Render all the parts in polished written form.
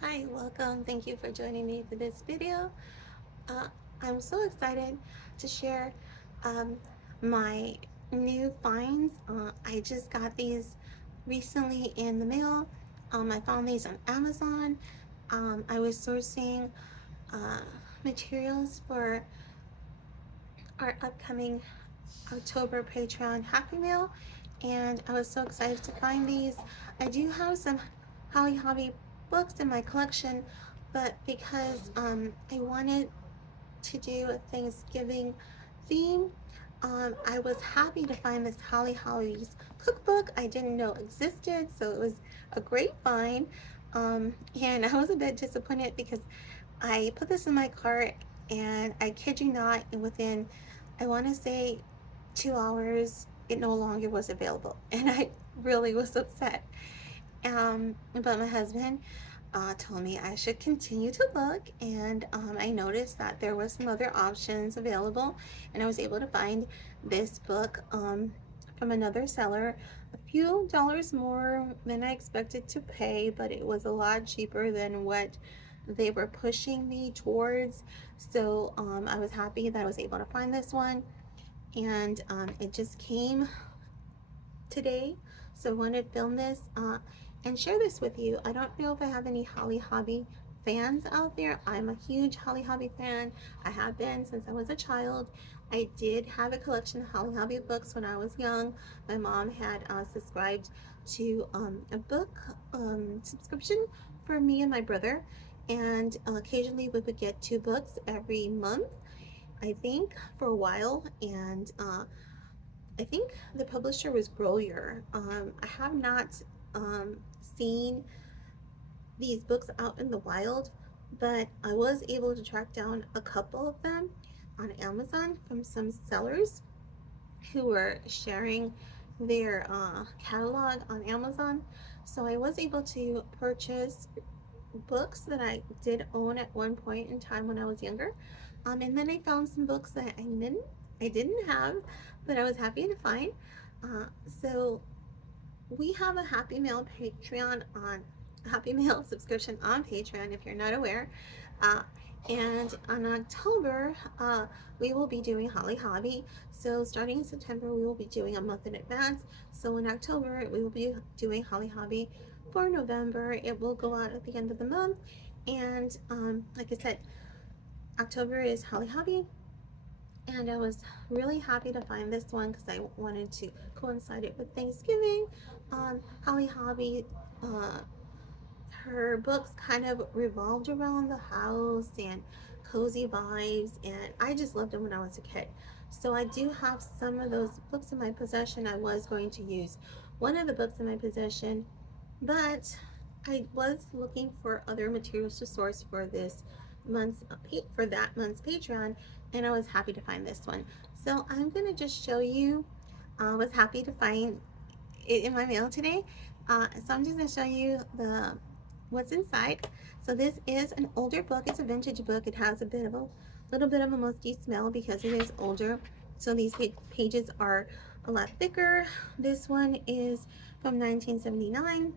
Hi, welcome. Thank you for joining me for this video. Uh, I'm so excited to share um, my new finds. I just got these recently in the mail. I found these on Amazon. I was sourcing uh, materials for our upcoming October Patreon Happy Meal, and I was so excited to find these. I do have some Holly Hobby books in my collection, but because I wanted to do a Thanksgiving theme, I was happy to find this Holly Hobby's cookbook I didn't know existed, so it was a great find. And I was a bit disappointed because I put this in my cart, and I kid you not, and within, I want to say, 2 hours, it no longer was available, and I really was upset. But my husband told me I should continue to look, and I noticed that there was some other options available, and I was able to find this book from another seller, a few dollars more than I expected to pay, but it was a lot cheaper than what they were pushing me towards. So I was happy that I was able to find this one, and it just came today. So I wanted to film this and share this with you. I don't know if I have any Holly Hobby fans out there. I'm a huge Holly Hobby fan. I have been since I was a child. I did have a collection of Holly Hobby books when I was young. My mom had subscribed to a book subscription for me and my brother, and occasionally we would get two books every month, I think, for a while. And I think the publisher was Grolier. I have not seen these books out in the wild, but I was able to track down a couple of them on Amazon from some sellers who were sharing their catalog on Amazon. So I was able to purchase books that I did own at one point in time when I was younger. And then I found some books that I didn't have, but I was happy to find. So we have a Happy Meal Patreon on Happy Meal subscription on Patreon if you're not aware. Uh, and on October, we will be doing Holly Hobby. So starting in September, we will be doing a month in advance. So in October, we will be doing Holly Hobby. For November, it will go out at the end of the month. And like I said, October is Holly Hobby, and I was really happy to find this one because I wanted to coincide it with Thanksgiving. Holly Hobby, uh, her books kind of revolved around the house and cozy vibes, and I just loved them when I was a kid. So I do have some of those books in my possession. I was going to use one of the books in my possession, but I was looking for other materials to source for this month's for that month's Patreon, and I was happy to find this one. So I'm gonna just show you. I was happy to find it in my mail today. So I'm just gonna show you the what's inside. So this is an older book. It's a vintage book. It has a bit of a little bit of a musty smell because it is older. So these pages are a lot thicker. This one is from 1979.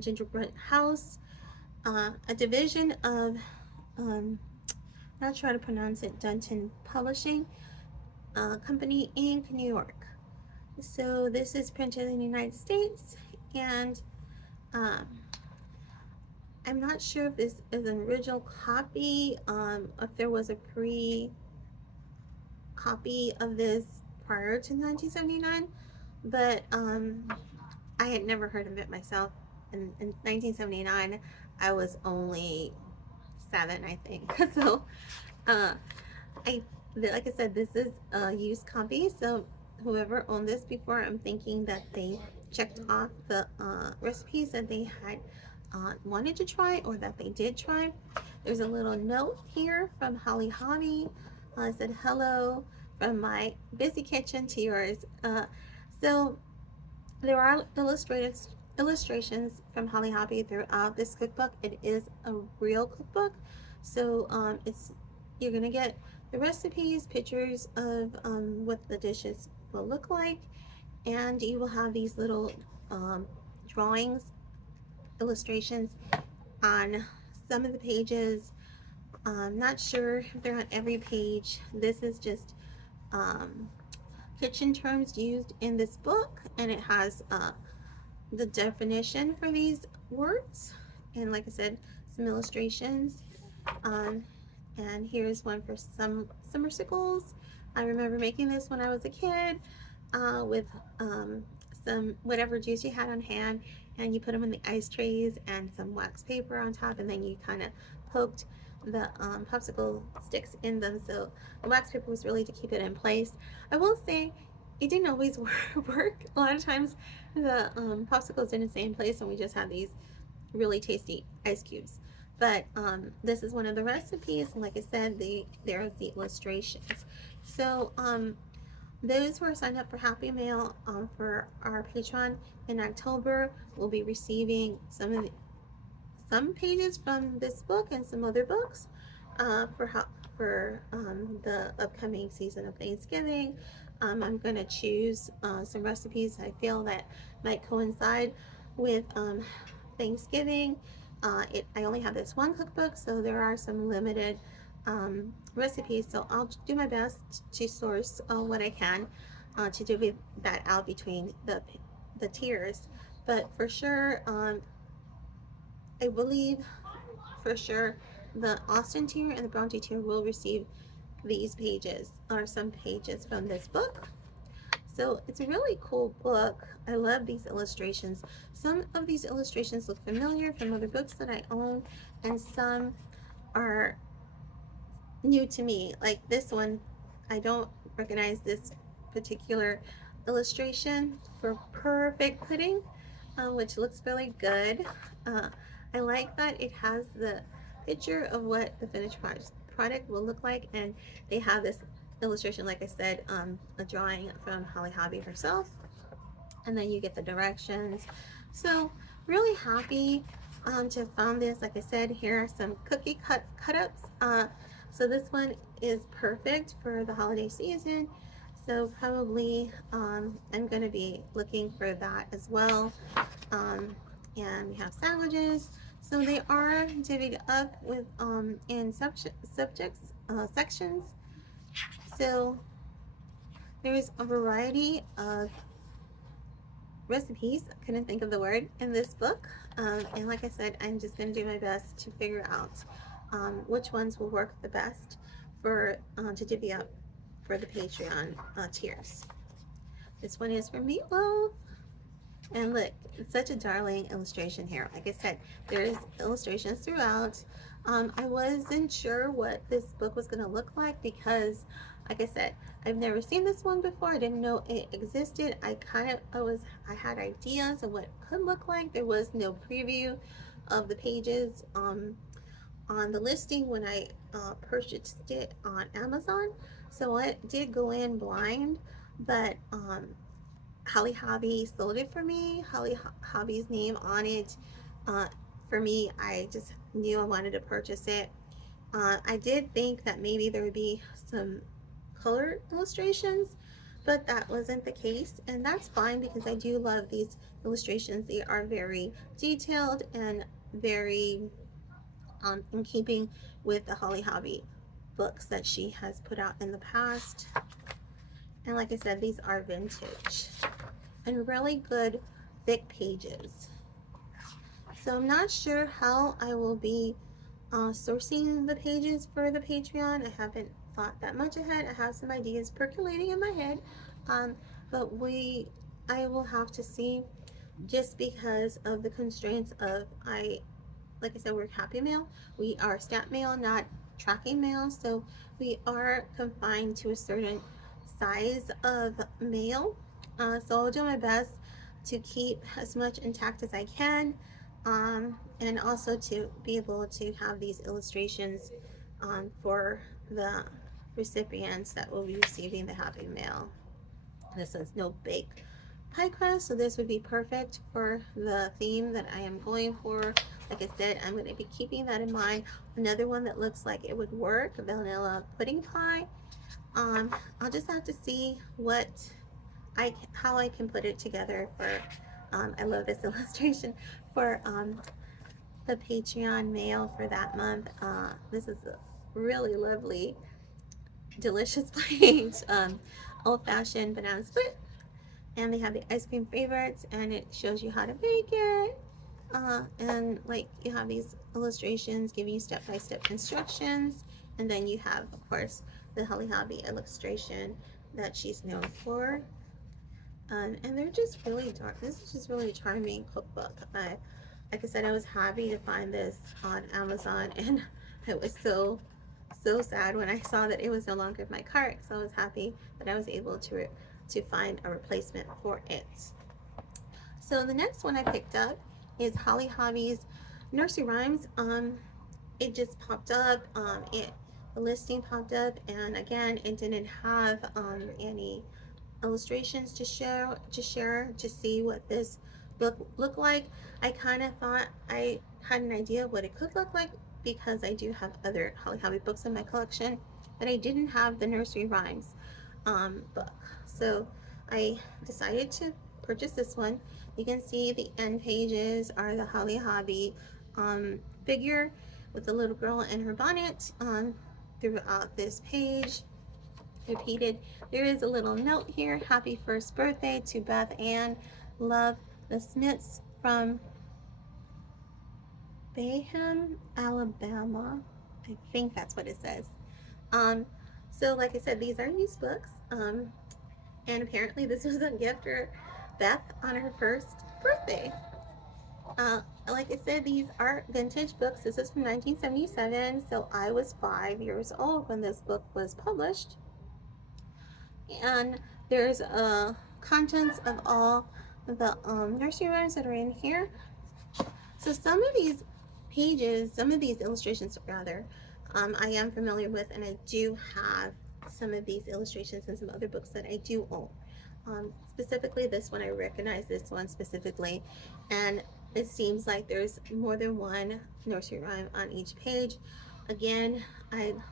Gingerbread House, a division of, not sure how to pronounce it, Dunton Publishing Company, Inc., New York. So this is printed in the United States, and um, I'm not sure if this is an original copy, if there was a copy of this prior to 1979, but I had never heard of it myself. In 1979, I was only 7, I think. So, uh, I like I said, this is a used copy. So whoever owned this before, I'm thinking that they checked off the recipes that they had wanted to try or that they did try. There's a little note here from Holly Hobby. It said hello from my busy kitchen to yours. So there are illustrations from Holly Hobby throughout this cookbook. It is a real cookbook, so it's you're gonna get the recipes, pictures of what the dishes will look like, and you will have these little drawings, illustrations on some of the pages. Not sure if they're on every page. This is just um, kitchen terms used in this book, and it has the definition for these words, and like I said, some illustrations. Um, and here's one for some summersicles. I remember making this when I was a kid with some whatever juice you had on hand, and you put them in the ice trays and some wax paper on top, and then you kind of poked the popsicle sticks in them. So the wax paper was really to keep it in place. I will say it didn't always work. A lot of times the popsicles didn't stay in place, and we just had these really tasty ice cubes. But this is one of the recipes, and like I said, there are the illustrations. So those who are signed up for Happy Mail for our Patreon in October will be receiving some pages from this book and some other books for the upcoming season of Thanksgiving. I'm going to choose some recipes I feel that might coincide with Thanksgiving. I only have this one cookbook, so there are some limited recipes. So I'll do my best to source what I can to divvy that out between the tiers. But for sure, I believe for sure the Austin tier and the Bronte tier will receive these pages or some pages from this book. So it's a really cool book. I love these illustrations. Some of these illustrations look familiar from other books that I own, and some are new to me. Like this one, I don't recognize this particular illustration for perfect pudding, which looks really good. Uh, I like that it has the picture of what the finished product will look like, and they have this illustration, like I said, a drawing from Holly Hobbie herself, and then you get the directions. So really happy to have found this. Like I said, here are some cookie cut-ups. So this one is perfect for the holiday season. So probably I'm going to be looking for that as well. And we have sandwiches. So they are divvied up with in sections. So there's a variety of recipes. I couldn't think of the word in this book. And like I said, I'm just going to do my best to figure out which ones will work the best for to divvy up for the Patreon tiers. This one is for Meatloaf. And look, it's such a darling illustration here. Like I said, there's illustrations throughout. I wasn't sure what this book was going to look like because, like I said, I've never seen this one before. I didn't know it existed. I had ideas of what it could look like. There was no preview of the pages on the listing when I purchased it on Amazon. So I did go in blind, but Holly Hobbie sold it for me. Holly Hobbie's name on it. Uh, for me, I just knew I wanted to purchase it. I did think that maybe there would be some color illustrations, but that wasn't the case, and that's fine because I do love these illustrations. They are very detailed and very in keeping with the Holly Hobbie books that she has put out in the past. And like I said, these are vintage and really good thick pages. So I'm not sure how I will be sourcing the pages for the Patreon. I haven't thought that much ahead. I have some ideas percolating in my head, but I will have to see, just because of the constraints of like I said, we're Happy Mail. We are stamp mail, not tracking mail, so we are confined to a certain size of mail. So I'll do my best to keep as much intact as I can, and also to be able to have these illustrations for the recipients that will be receiving the Happy Mail. This is no bake pie crust, so this would be perfect for the theme that I am going for. Like I said, I'm going to be keeping that in mind. Another one that looks like it would work, vanilla pudding pie. I'll just have to see how I can put it together for, I love this illustration, for the Patreon mail for that month. This is a really lovely, delicious plate, old fashioned banana split. And they have the ice cream favorites, and it shows you how to make it. And like you have these illustrations giving you step by step instructions. And then you have, of course, the Hobbie illustration that she's known for. And they're just really dark. This is just really charming cookbook. Like I said, I was happy to find this on Amazon, and I was so sad when I saw that it was no longer in my cart. So I was happy that I was able to find a replacement for it. So the next one I picked up is Holly Hobbie's Nursery Rhymes. It just popped up. The listing popped up, and again, it didn't have any illustrations to see what this book looked like. I kind of thought I had an idea of what it could look like because I do have other Holly Hobbie books in my collection, but I didn't have the Nursery Rhymes book. So I decided to purchase this one. You can see the end pages are the Holly Hobbie figure with the little girl in her bonnet throughout this page. Repeated. There is a little note here. Happy first birthday to Beth Ann. Love, the Smiths from Bayham, Alabama. I think that's what it says. Um, so like I said, these are used books. And apparently this was a gift for Beth on her first birthday. Like I said, these are vintage books. This is from 1977, so I was 5 years old when this book was published. And there's contents of all the nursery rhymes that are in here. So some of these pages, some of these illustrations rather, I am familiar with, and I do have some of these illustrations in some other books that I do own. Specifically this one, I recognize this one specifically, and it seems like there's more than one nursery rhyme on each page. Again, I'm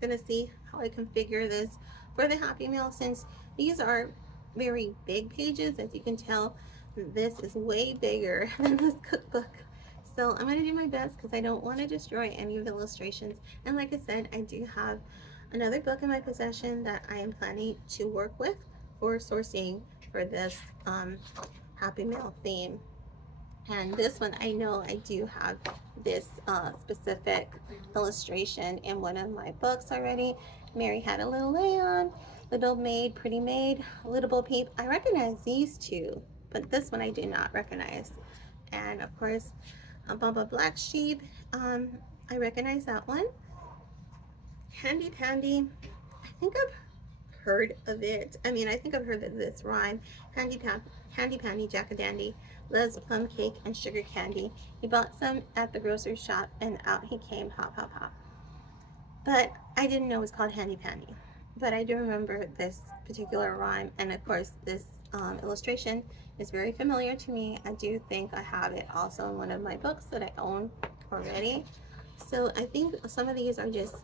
gonna see how I configure this for the Happy Meal, since these are very big pages. As you can tell, this is way bigger than this cookbook. So I'm going to do my best because I don't want to destroy any of the illustrations. And like I said, I do have another book in my possession that I am planning to work with for sourcing for this Happy Meal theme. And this one, I know I do have this specific illustration in one of my books already. Mary Had a Little Lamb, Little Maid, Pretty Maid, Little Bo Peep. I recognize these two, but this one I do not recognize. And of course, Bubba Black Sheep, I recognize that one. Handy Pandy, I think I've heard of it. I mean, I think I've heard of this rhyme. Handy Pandy, Jack-a-dandy, loves plum cake and sugar candy. He bought some at the grocery shop, and out he came, hop, hop, hop. But I didn't know it was called Handy Pandy. But I do remember this particular rhyme, and of course, this illustration is very familiar to me. I do think I have it also in one of my books that I own already. So I think some of these are just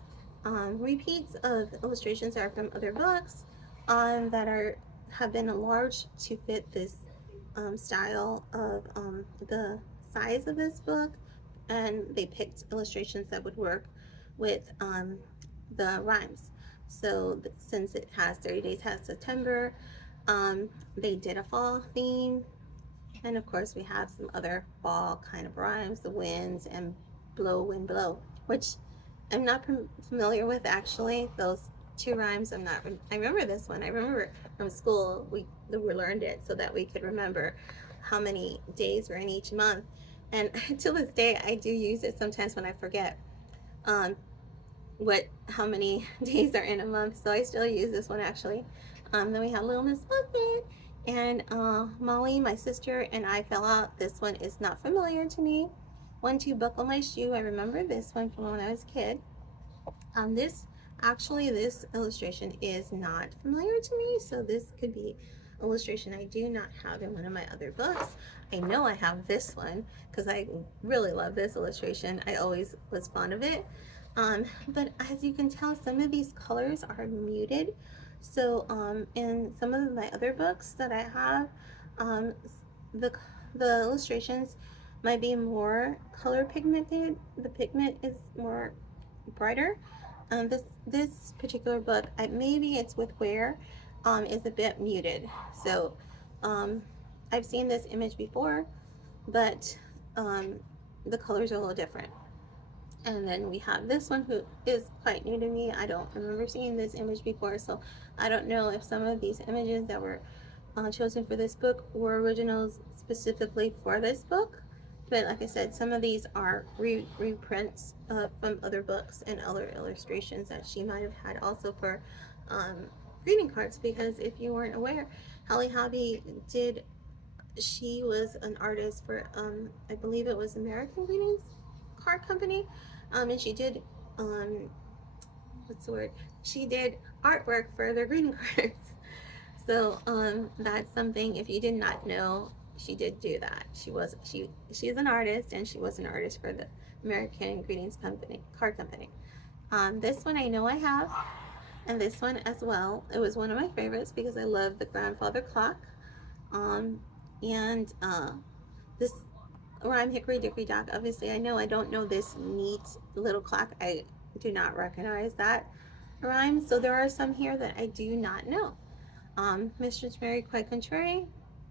repeats of illustrations that are from other books that have been enlarged to fit this style of the size of this book, and they picked illustrations that would work with the rhymes. So since it has 30 days has September, they did a fall theme, and of course we have some other fall kind of rhymes, the winds and blow, wind, blow, which I'm not familiar with actually. Those two rhymes, I remember this one. I remember from school we learned it so that we could remember how many days were in each month. And to this day, I do use it sometimes when I forget um, how many days are in a month. So I still use this one actually. Then we have Little Miss Muffet and Molly, my sister, and I fell out. This one is not familiar to me. One, two, buckle my shoe. I remember this one from when I was a kid. This illustration is not familiar to me, so this could be illustration I do not have in one of my other books. I know I have this one because I really love this illustration. I always was fond of it. But as you can tell, some of these colors are muted. So in some of my other books that I have, the illustrations might be more color pigmented. The pigment is more brighter. This particular book, maybe it's with wear, is a bit muted. So um, I've seen this image before, but um, the colors are a little different. And then we have this one who is quite new to me. I don't remember seeing this image before, so I don't know if some of these images that were chosen for this book were originals specifically for this book. But like I said, some of these are reprints from other books and other illustrations that she might have had also for um, greeting cards. Because if you weren't aware, Holly Hobbie did, she was an artist for, I believe it was American Greetings Card Company. And she did, um, what's the word? She did artwork for their greeting cards. So that's something, if you did not know, she did do that. She's an artist, and she was an artist for the American Greetings Company Card Company. This one I know I have, and this one as well. It was one of my favorites because I love the grandfather clock. Um, and this rhyme hickory dickory dock. Obviously, I know I don't know this neat little clock. I do not recognize that rhyme. So there are some here that I do not know. Mistress Mary quite contrary.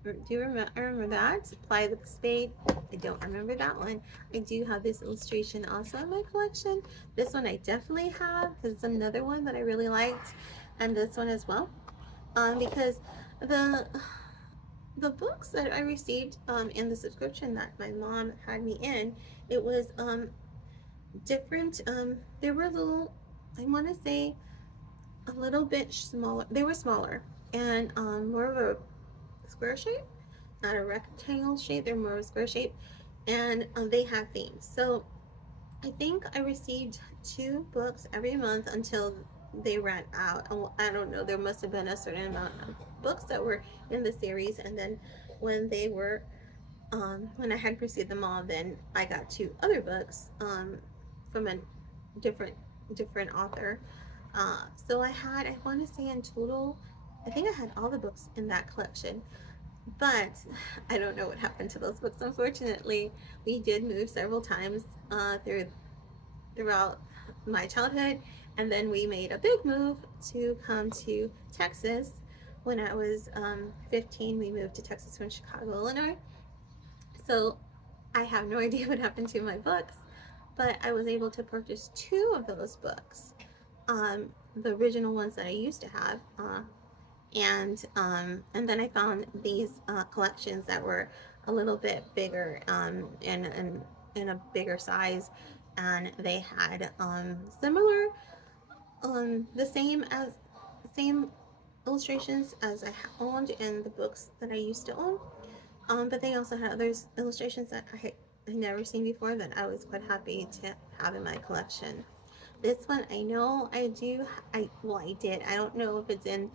Do you remember, that? Ply the spade. I don't remember that one. I do have this illustration also in my collection. This one I definitely have because it's another one that I really liked, and this one as well. Because the the books that I received in the subscription that my mom had me in, it was different. They were a little, I want to say, a little bit smaller. They were smaller and more of a square shape, not a rectangle shape. They're more of a square shape, and they had themes. So I think I received 2 books every month until they ran out. I don't know. There must have been a certain amount of books that were in the series, and then when they were when I had received them all, then I got 2 other books from a different different author. So I want to say in total, I think I had all the books in that collection. But I don't know what happened to those books. Unfortunately, we did move several times throughout my childhood, and then we made a big move to come to Texas. When I was 15, we moved to Texas from Chicago, Illinois. So I have no idea what happened to my books, but I was able to purchase 2 of those books, the original ones that I used to have, and then I found these collections that were a little bit bigger, and in a bigger size, and they had similar, the same illustrations as I owned in the books that I used to own. But they also had other illustrations that I had never seen before that I was quite happy to have in my collection. This one I know I do. I did. I don't know if it's in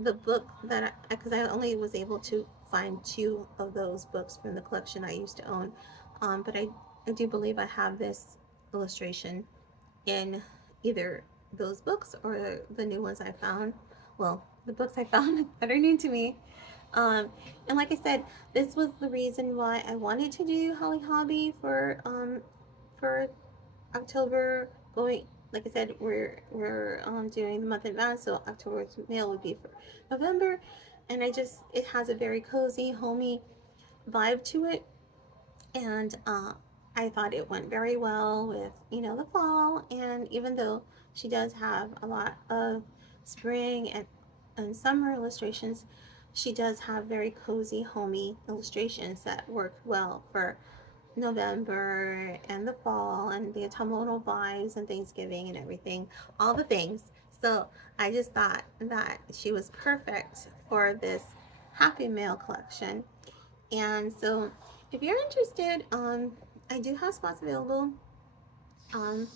the book that because I only was able to find 2 of those books from the collection I used to own. But I do believe I have this illustration in either those books or the new ones I found. Well, the books I found that are new to me. Um, and like I said, this was the reason why I wanted to do Holly Hobby for October. Going, like I said, we're doing the month in advance, so October's mail would be for November, and it has a very cozy, homey vibe to it, and I thought it went very well with the fall. And even though she does have a lot of spring and summer illustrations, she does have very cozy, homey illustrations that work well for November and the fall and the autumnal vibes and Thanksgiving and everything, all the things. So I just thought that she was perfect for this Happy Mail collection. And so if you're interested, I do have spots available. Um,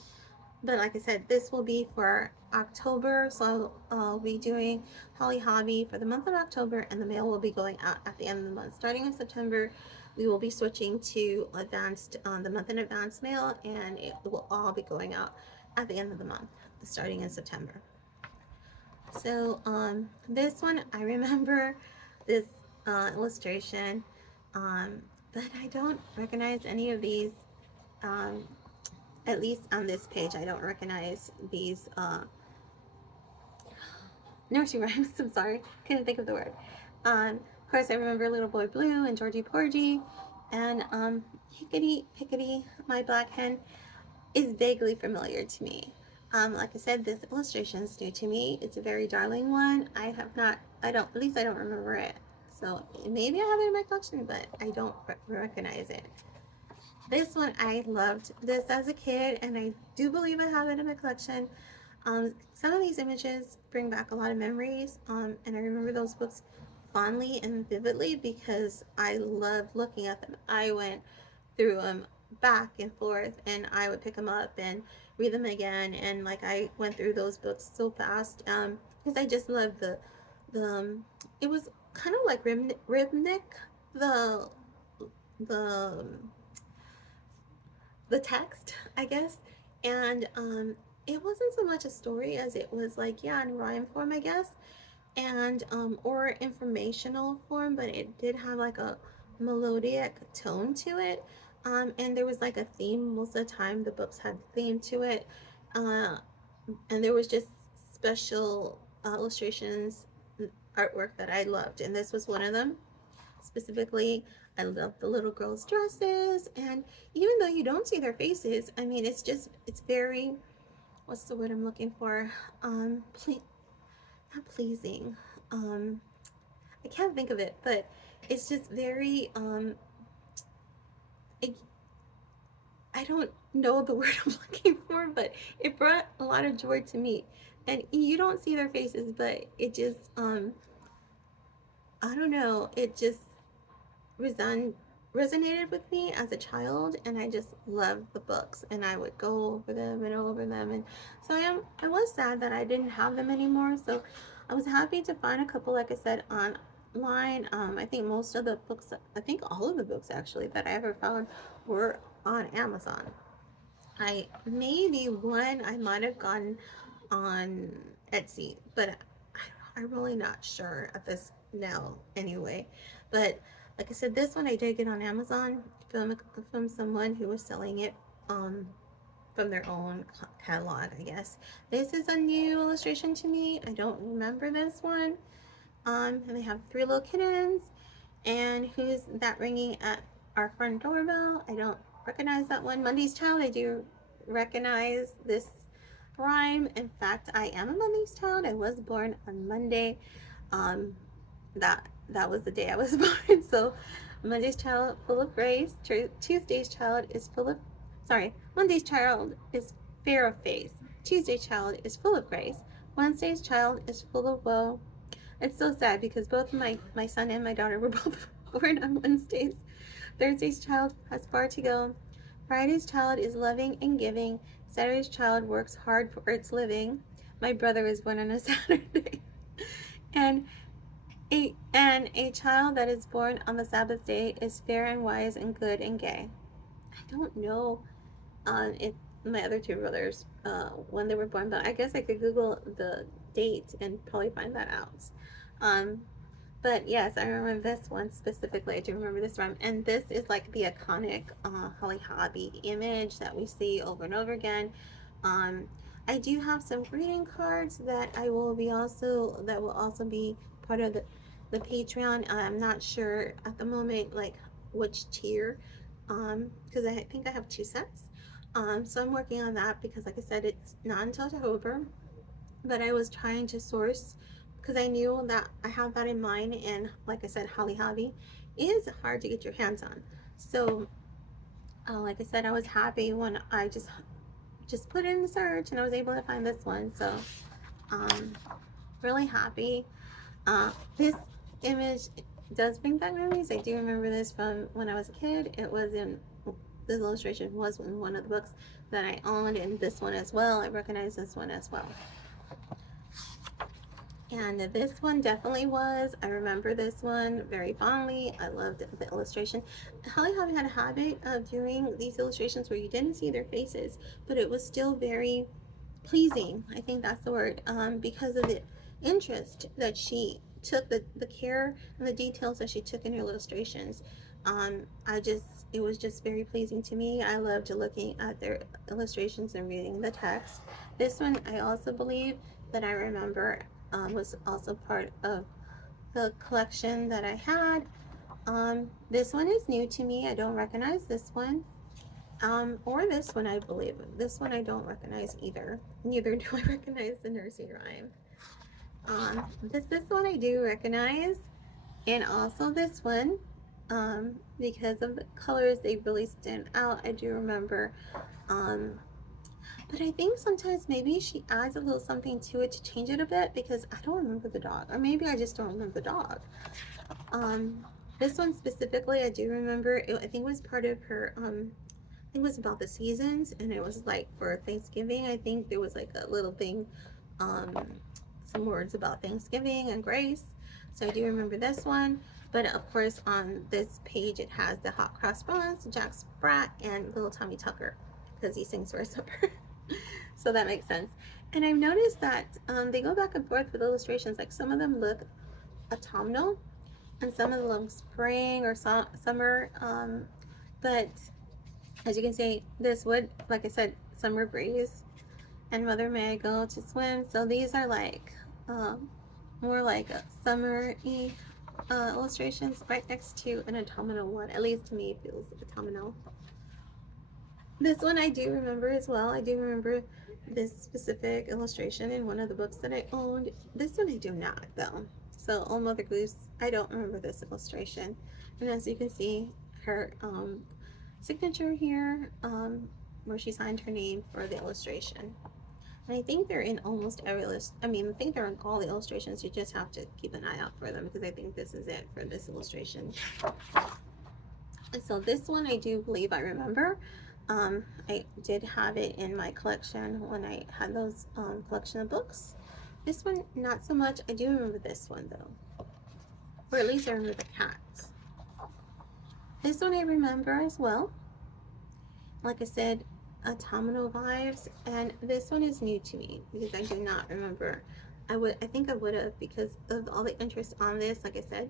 but like I said, this will be for October. So I'll be doing Holly Hobby for the month of October, and the mail will be going out at the end of the month. Starting in September, we will be switching to advanced, the month in advance mail, and it will all be going out at the end of the month, starting in September. So this one, I remember this illustration. but I don't recognize any of these. Um, at least on this page, I don't recognize these nursery rhymes. I'm sorry, couldn't think of the word. Of course, I remember Little Boy Blue and Georgie Porgy, and Hickety Pickety, My Black Hen is vaguely familiar to me. Like I said, this illustration is new to me. It's a very darling one. At least I don't remember it. So maybe I have it in my collection, but I don't recognize it. This one, I loved this as a kid, and I do believe I have it in my collection. Some of these images bring back a lot of memories, and I remember those books fondly and vividly because I loved looking at them. I went through them back and forth, and I would pick them up and read them again, and like I went through those books so fast because I just loved the it was kind of like rhythmic, the the the text, I guess. And it wasn't so much a story as it was like, yeah, in rhyme form, I guess, and or informational form, but it did have like a melodic tone to it. And there was like a theme. Most of the time, the books had a theme to it, uh, and there was just special illustrations, artwork that I loved, and this was one of them. Specifically, I love the little girls' dresses, and even though you don't see their faces, I mean, it's very, what's the word I'm looking for? Not pleasing. Um, I can't think of it, but it's just very, it, I don't know the word I'm looking for, but it brought a lot of joy to me. And you don't see their faces, but it just, I don't know, it just reson- resonated with me as a child, and I just loved the books, and I would go over them and over them. And so I was sad that I didn't have them anymore. So I was happy to find a couple, like I said, online. I think most of the books, I think all of the books actually that I ever found were on Amazon. I maybe one I might have gotten on Etsy, but I'm really not sure at this now anyway. But like I said, this one I did get on Amazon from someone who was selling it um from their own catalog, I guess. This is a new illustration to me. I don't remember this one. And they have three little kittens. And who's that ringing at our front doorbell? I don't recognize that one. Monday's Child, I do recognize this rhyme. In fact, I am a Monday's Child. I was born on Monday. Um, that was the day I was born. So Monday's Child, full of grace. Tuesday's Child is full of, sorry, Monday's Child is fair of face. Tuesday's Child is full of grace. Wednesday's Child is full of woe. It's so sad because both my son and my daughter were both born on Wednesdays. Thursday's Child has far to go. Friday's Child is loving and giving. Saturday's Child works hard for its living. My brother was born on a Saturday. and a child that is born on the Sabbath day is fair and wise and good and gay. I don't know if my other two brothers when they were born, but I guess I could Google the date and probably find that out. Um, but yes, I remember this one specifically. I do remember this rhyme, and this is like the iconic Holly Hobbie image that we see over and over again. Um, I do have some greeting cards that will also be part of the Patreon. I'm not sure at the moment like which tier, because I think I have two sets. So I'm working on that because, like I said, it's not until October, but I was trying to source because I knew that I have that in mind. And like I said, Holly Hobby is hard to get your hands on. So, like I said, I was happy when I just put in the search and I was able to find this one. So, um, really happy. This image does bring back memories. I do remember this from when I was a kid. This illustration was in one of the books that I owned, and this one as well. I recognize this one as well. And this one definitely was. I remember this one very fondly. I loved the illustration. Holly Hobbie had a habit of doing these illustrations where you didn't see their faces, but it was still very pleasing. I think that's the word, because of the interest that she took, the care and the details that she took in her illustrations. It was just very pleasing to me. I loved looking at their illustrations and reading the text. This one, I also believe that I remember was also part of the collection that I had. This one is new to me. I don't recognize this one. Or this one, I believe. This one I don't recognize either. Neither do I recognize the nursery rhyme. This one I do recognize, and also this one, because of the colors, they really stand out. I do remember, um, but I think sometimes maybe she adds a little something to it to change it a bit because I don't remember the dog, or maybe I just don't remember the dog. Um, this one specifically, I do remember. I think it was part of her. I think it was about the seasons, and it was like for Thanksgiving. I think there was like a little thing, um, some words about Thanksgiving and grace. So I do remember this one. But of course, on this page, it has the hot cross buns, Jack Sprat, and little Tommy Tucker because he sings for a supper. So that makes sense. And I've noticed that they go back and forth with illustrations. Like some of them look autumnal, and some of them look spring or summer. But as you can see, this would, like I said, summer breeze and Mother May I go to swim. So these are like more like a summer-y illustrations right next to an autumnal one. At least to me, it feels autumnal. This one I do remember as well. I do remember this specific illustration in one of the books that I owned. This one I do not, though. So, Old Mother Goose, I don't remember this illustration. And as you can see, her signature here, where she signed her name for the illustration. And I think they're in almost every list. I mean, I think they're in all the illustrations. You just have to keep an eye out for them because I think this is it for this illustration. And so this one I do believe I remember. I did have it in my collection when I had those collection of books. This one, not so much. I do remember this one though, or at least I remember the cat. This one I remember as well. Like I said, autumnal vibes, and this one is new to me because I do not remember. I think I would have because of all the interest on this. Like I said,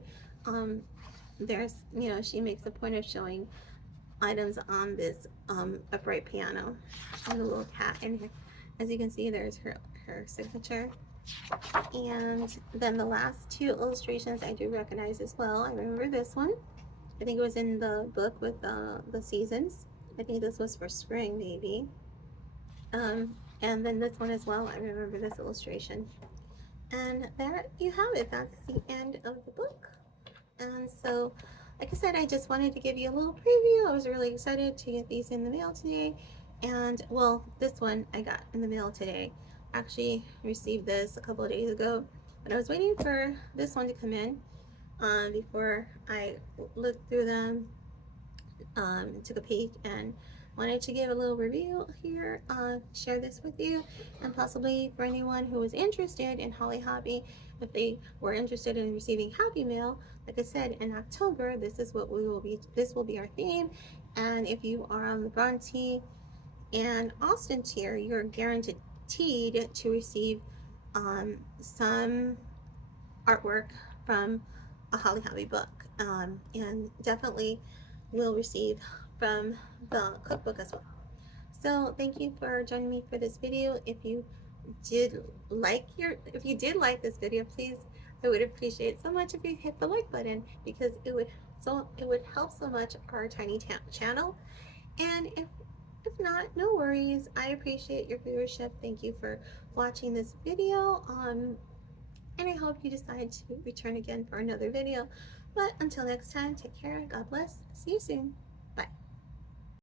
there's, she makes a point of showing items on this upright piano and the little cat in here. As you can see, there's her signature. And then the last two illustrations I do recognize as well. I remember this one. I think it was in the book with the seasons. I think this was for spring, maybe. And then this one as well. I remember this illustration. And there you have it. That's the end of the book. And so, like I said, I just wanted to give you a little preview. I was really excited to get these in the mail today. And, well, this one I got in the mail today. Actually received this a couple of days ago. But I was waiting for this one to come in before I looked through them, took a peek, and wanted to give a little review here, share this with you, and possibly for anyone who is interested in Holly Hobbie, if they were interested in receiving Happy Mail, like I said, in October, this will be our theme. And if you are on the Bronte and Austin tier, you're guaranteed to receive some artwork from a Holly Hobbie book, and definitely will receive from the cookbook as well. So thank you for joining me for this video. If you did like this video, please, I would appreciate so much if you hit the like button because it would help so much our tiny channel. And if not, no worries. I appreciate your viewership. Thank you for watching this video. And I hope you decide to return again for another video. But until next time, take care. God bless. See you soon. Bye.